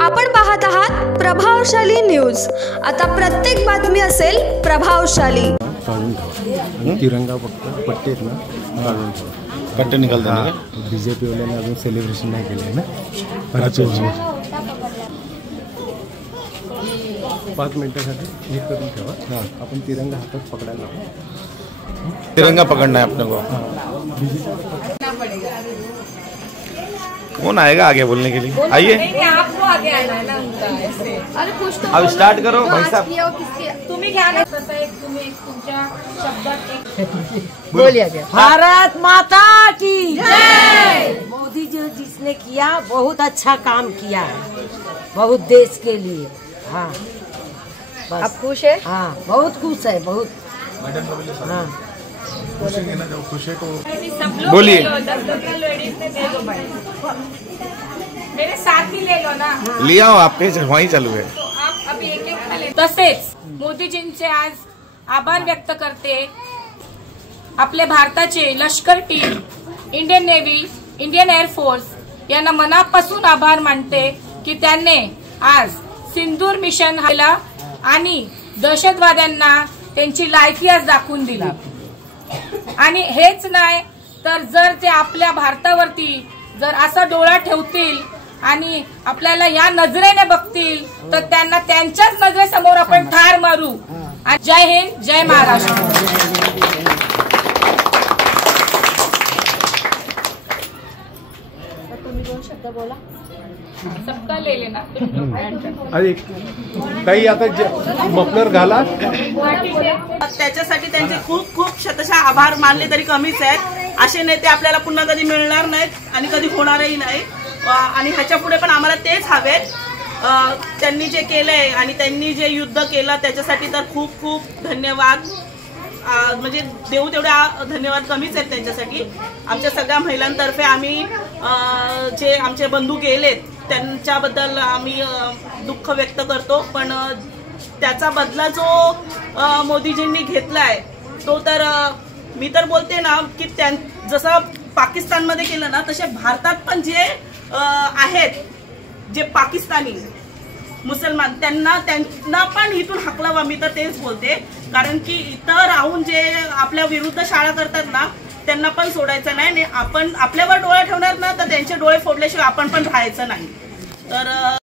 आपण पाहत आहात प्रभावशाली न्यूज। आता प्रत्येक बातमी असेल प्रभावशाली। तिरंगा पट्टे आहेत ना, पट्टे निघालतात बीजेपी वाल्यांनी अजून सेलिब्रेशन नाही केले ना। 5 मिनिटांसाठी हे करून ठेवा। आपण तिरंगा हातात पकडायला, तिरंगा पकड़ना है अपने को। कौन आएगा आगे बोलने के लिए? आइए, आपको आगे आना है ना उनका ऐसे। अरे कुछ तो अब स्टार्ट करो भाई साहब। तुम्ही घ्या ना, तुम्ही तुमच्या शब्दात एक बोलिए भारत माता की जय। मोदी जी जिसने किया बहुत अच्छा काम किया है, बहुत देश के लिए। हाँ, आप खुश है? हाँ, बहुत खुश है, बहुत। हाँ, खुश है तो बोलिए। 10-15 लेडीज ने दे दो भाई, मेरे साथ ही ले लो ना। लिया हो आपके वहीं चालू है। तो आप अभी एक ले। तसेच मोदीजींचे आज आभार व्यक्त करते आपले भारताचे लष्कर team, Indian navy, Indian air force यांना मनापासून आभार मानते की त्यांनी आज सिंदूर मिशन हायला आणि दहशतवाद्यांना त्यांची लायकी आज दाखवून दिली। आणि हेच नाही तर जर ते आपल्या भारतावरती जर असा डोळा ठेवतील आणि आपल्याला या नजरेने बघतील तर त्यांना त्यांच्याच नजरेसमोर आपण ठार मारू। जय हिंद, जय महाराष्ट्र। तुम्ही 2 शब्द बोला, सबका ले लेना। अरे काही आता मफलर घाला। त्याच्यासाठी त्यांचे खूप खूप शतशः आभार मानले तरी कमीच आहेत। असे नेते आपल्याला पुन्हा कधी मिळणार नाहीत आणि कधी होणारही नाही। आणि ह्याच्या पुढे पण आम्हाला तेच हवेत। त्यांनी जे केलंय आणि त्यांनी जे युद्ध केलं त्याच्यासाठी तर खूप खूप धन्यवाद। म्हणजे देऊ तेवढ्या धन्यवाद कमीच आहेत त्यांच्यासाठी। आमच्या सगळ्या महिलांतर्फे आम्ही जे आमचे बंधू गेलेत त्यांच्याबद्दल आम्ही दुःख व्यक्त करतो, पण त्याचा बदला जो मोदीजींनी घेतलाय तो तर मी तर बोलते ना की जसं पाकिस्तानमध्ये केलं ना तसे भारतात पण जे आहेत जे पाकिस्तानी मुसलमान त्यांना पण इथून हकलावा, मी तर तेच बोलते। कारण की इथं राहून जे आपल्या विरुद्ध शाळा करतात ना त्यांना पण सोडायचं नाही। आपण आपल्यावर डोळा ठेवणार ना तर त्यांचे डोळे फोडल्याशिवाय आपण पण राहायचं नाही। तर